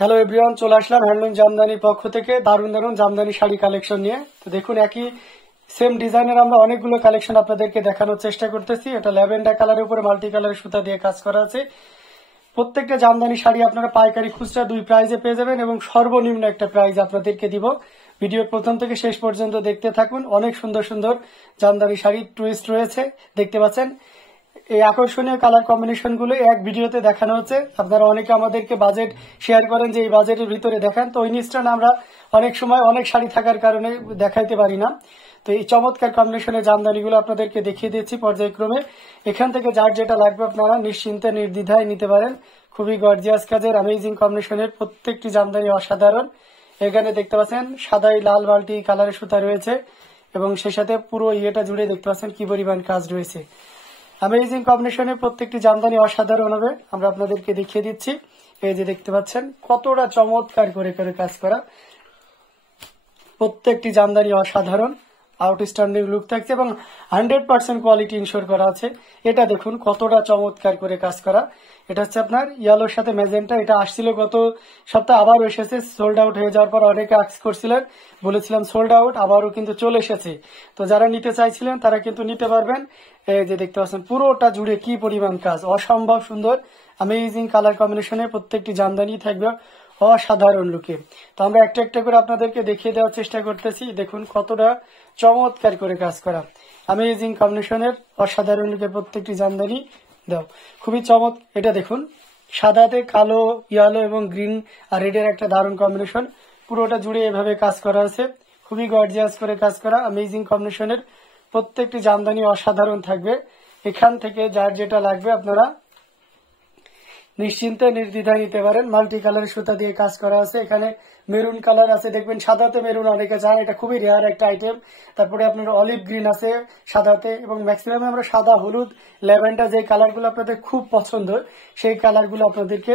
Hello everyone, চলে আসলাম handloom জামদানির পক্ষ থেকে দারুণ দারুণ জামদানি শাড়ি কালেকশন নিয়ে। তো দেখুন, একই সেম ডিজাইনের আমরা অনেকগুলো কালেকশন আপনাদেরকে দেখানোর চেষ্টা করতেছি। এটা ল্যাভেন্ডার কালারের উপরে মাল্টি কালারের সুতা দিয়ে কাজ করা আছে। প্রত্যেকটা জামদানি শাড়ি আপনারা পাইকারি খুচরা দুই প্রাইজে পেয়ে যাবেন এবং সর্বনিম্ন একটা প্রাইজ আপনাদেরকে দিব। ভিডিওর প্রথম থেকে শেষ পর্যন্ত দেখতে থাকুন। অনেক সুন্দর সুন্দর জামদানি শাড়ি টুইস্ট রয়েছে, দেখতে পাচ্ছেন। এই আকর্ষণীয় কালার কম্বিনেশন গুলো এক ভিডিওতে দেখানো হচ্ছে। আপনারা অনেকে আমাদেরকে বাজেট শেয়ার করেন যে এই বাজেটের ভিতরে দেখান, তো ওই নিশ্চয় আমরা অনেক সময় অনেক শাড়ি থাকার কারণে দেখাইতে পারি না। তো এই চমৎকার কম্বিনেশনের জামদানিগুলো আপনাদেরকে দেখিয়ে দিচ্ছি পর্যায়ক্রমে। এখান থেকে যার যেটা লাগবে আপনারা নিশ্চিন্তে নির্দ্বিধায় নিতে পারেন। খুবই গর্জিয়াস কাজের অ্যামেজিং কম্বিনেশনের প্রত্যেকটি জামদানি অসাধারণ। এখানে দেখতে পাচ্ছেন সাদাই লাল মাল্টি কালারের সুতা রয়েছে এবং সেই সাথে পুরো ইয়েটা জুড়ে দেখতে পাচ্ছেন কি পরিমাণ কাজ রয়েছে। অ্যামেজিং কম্বিনেশনের প্রত্যেকটি জামদানি অসাধারণ হবে, আমরা আপনাদেরকে দেখিয়ে দিচ্ছি। এই যে দেখতে পাচ্ছেন কতটা চমৎকার করে করে কাজ করা, প্রত্যেকটি জামদানি অসাধারণ আউটস্ট্যান্ডিং লুক থাকছে এবং 100% কোয়ালিটি ইনশোর করা আছে। এটা দেখুন কতটা চমৎকার করে কাজ করা। এটা হচ্ছে আপনার ইয়েলোর সাথে ম্যাজেন্টা। এটা আসছিল গত সপ্তাহে, আবারও এসেছে। সোল্ড আউট হয়ে যাওয়ার পর অনেকে আক্স করছিলেন, বলেছিলাম সোল্ড আউট, আবারও কিন্তু চলে এসেছে। তো যারা নিতে চাইছিলেন তারা কিন্তু নিতে পারবেন। এই যে দেখতে পাচ্ছেন পুরোটা জুড়ে কি পরিমাণ কাজ, অসম্ভব সুন্দর অ্যামেজিং কালার কম্বিনেশনে প্রত্যেকটি জামদানি থাকবে অসাধারণ লুকে। তো আমরা একটা একটা করে আপনাদেরকে দেখিয়ে দেওয়ার চেষ্টা করতেছি। দেখুন কতটা চমৎকার করে কাজ করা, অ্যামেজিং কম্বিনেশনের অসাধারণ লুকে প্রত্যেকটি জামদানি দাও, খুবই এটা দেখুন সাদাতে কালো, ইয়েলো এবং গ্রিন আর রেডের একটা দারুণ কম্বিনেশন। পুরোটা জুড়ে এভাবে কাজ করা আছে, খুবই গর্জিয়াস করে কাজ করা অ্যামেজিং কম্বিনেশনের প্রত্যেকটি জামদানি অসাধারণ থাকবে। এখান থেকে যার যেটা লাগবে আপনারা নিশ্চিন্তে নির্দ্বিধায় নিতে পারেন। মাল্টি কালারের সুতা দিয়ে কাজ করা আছে। এখানে মেরুন কালার আছে, দেখবেন সাদাতে মেরুন অনেকে চান, এটা খুবই রেয়ার একটা আইটেম। তারপরে আপনার অলিভ গ্রিন আছে সাদাতে, এবং ম্যাক্সিমাম আমরা সাদা, হলুদ, ল্যাভেন্ডার যে কালারগুলো আপনাদের খুব পছন্দ সেই কালারগুলো আপনাদেরকে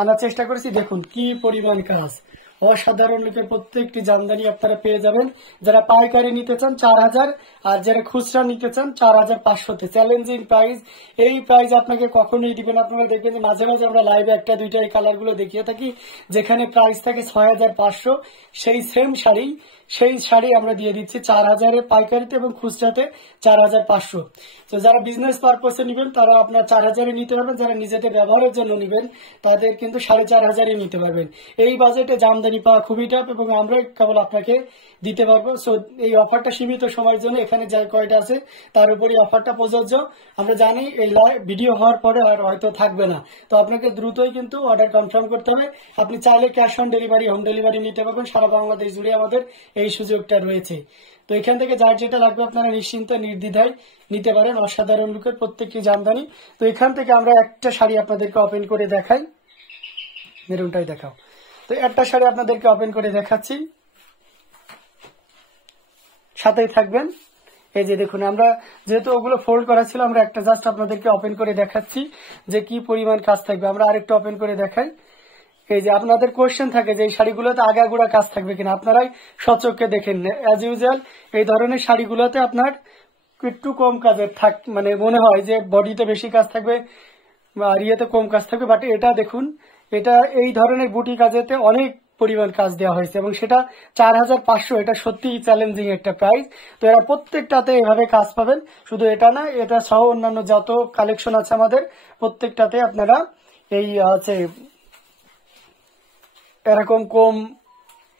আনার চেষ্টা করেছি। দেখুন কি পরিমাণ কাজ, অসাধারণ লুকের প্রত্যেকটি জামদানি আপনারা পেয়ে যাবেন। যারা পাইকারি নিতে চান 4000, আর যারা খুচরা নিতে চান 4500-তে চ্যালেঞ্জিং প্রাইস। এই প্রাইস আপনাকে কখনোই দিবেন। আপনারা দেখবেন যে মাঝে মাঝে আমরা লাইভে একটা দুইটা এই কালার গুলো দেখিয়ে থাকি যেখানে প্রাইস থাকে 6500। সেই শাড়ি আমরা দিয়ে দিচ্ছি 4000-এ পাইকারিতে এবং খুচরাতে 4500। তো যারা বিজনেস পারপাসে নিবেন তারা আপনার 4000-এ নিতে পারবেন, যারা নিজেদের ব্যবহারের জন্য নিবেন তাদের কিন্তু 4500-এ নিতে পারবেন। এই বাজেটে জামদানি পাওয়া খুবই টাফ এবং আমরা কেবল আপনাকে দিতে পারবো। সো এই অফারটা সীমিত সময়ের জন্য, এখানে যা কয়টা আছে তার উপরই অফারটা প্রযোজ্য। আমরা জানি এই ভিডিও হওয়ার পরে আর হয়তো থাকবে না, তো আপনাকে দ্রুতই কিন্তু অর্ডার কনফার্ম করতে হবে। আপনি চাইলে cash on delivery, home delivery নিতে পারবেন। সারা বাংলাদেশ জুড়ে আমাদের এই সুযোগটা রয়েছে। তো এখান থেকে যার যেটা লাগবে আপনারা নিশ্চিন্তে নির্দ্বিধায় নিতে পারেন। অসাধারণ লুকের প্রত্যেকটি জামদানি। তো এখান থেকে আমরা একটা শাড়ি আপনাদেরকে ওপেন করে দেখাই, মেরুনটাই দেখাও। তো একটা শাড়ি আপনাদেরকে ওপেন করে দেখাচ্ছি, সাথেই থাকবেন। এই যে দেখুন, আমরা যেহেতু ওগুলো ফোল্ড করা ছিল, আমরা একটা জাস্ট আপনাদেরকে ওপেন করে দেখাচ্ছি যে কি পরিমাণ কাজ থাকবে। আমরা আরেকটা ওপেন করে দেখাই। এই যে আপনাদের কোয়েশ্চেন থাকে যে এই শাড়িগুলোতে আগাগোড়া কাজ থাকবে কিনা, আপনারাই সচক্ষে দেখেন। অ্যাজ ইউজুয়াল এই ধরনের শাড়িগুলোতে আপনার একটু কম কাজের মানে মনে হয় যে বডিতে বেশি কাজ থাকবে আর ইয়েতে কম কাজ থাকবে, বাট এটা দেখুন, এটা এই ধরনের বুটি কাজেতে অনেক পরিমাণ কাজ দেওয়া হয়েছে এবং সেটা 4500। এটা সত্যি চ্যালেঞ্জিং একটা প্রাইস। তো এরা প্রত্যেকটাতে এভাবে কাজ পাবেন। শুধু এটা না, এটা সহ অন্যান্য যত কালেকশন আছে আমাদের প্রত্যেকটাতে আপনারা এই আছে এরকম কম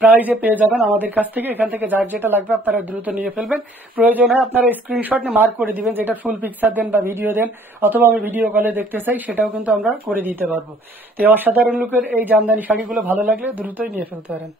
প্রাইজে পেয়ে যাবেন আমাদের কাছ থেকে। এখান থেকে যার যেটা লাগবে আপনারা দ্রুত নিয়ে ফেলবেন। প্রয়োজন হয় আপনারা স্ক্রিনশট নিয়ে মার্ক করে দিবেন, যেটা ফুল পিকচার দেন বা ভিডিও দেন, অথবা আমি ভিডিও কলে দেখতে চাই, সেটাও কিন্তু আমরা করে দিতে পারবো। তো অসাধারণ লুকের এই জামদানি শাড়িগুলো ভালো লাগলে দ্রুতই নিয়ে ফেলতে পারেন।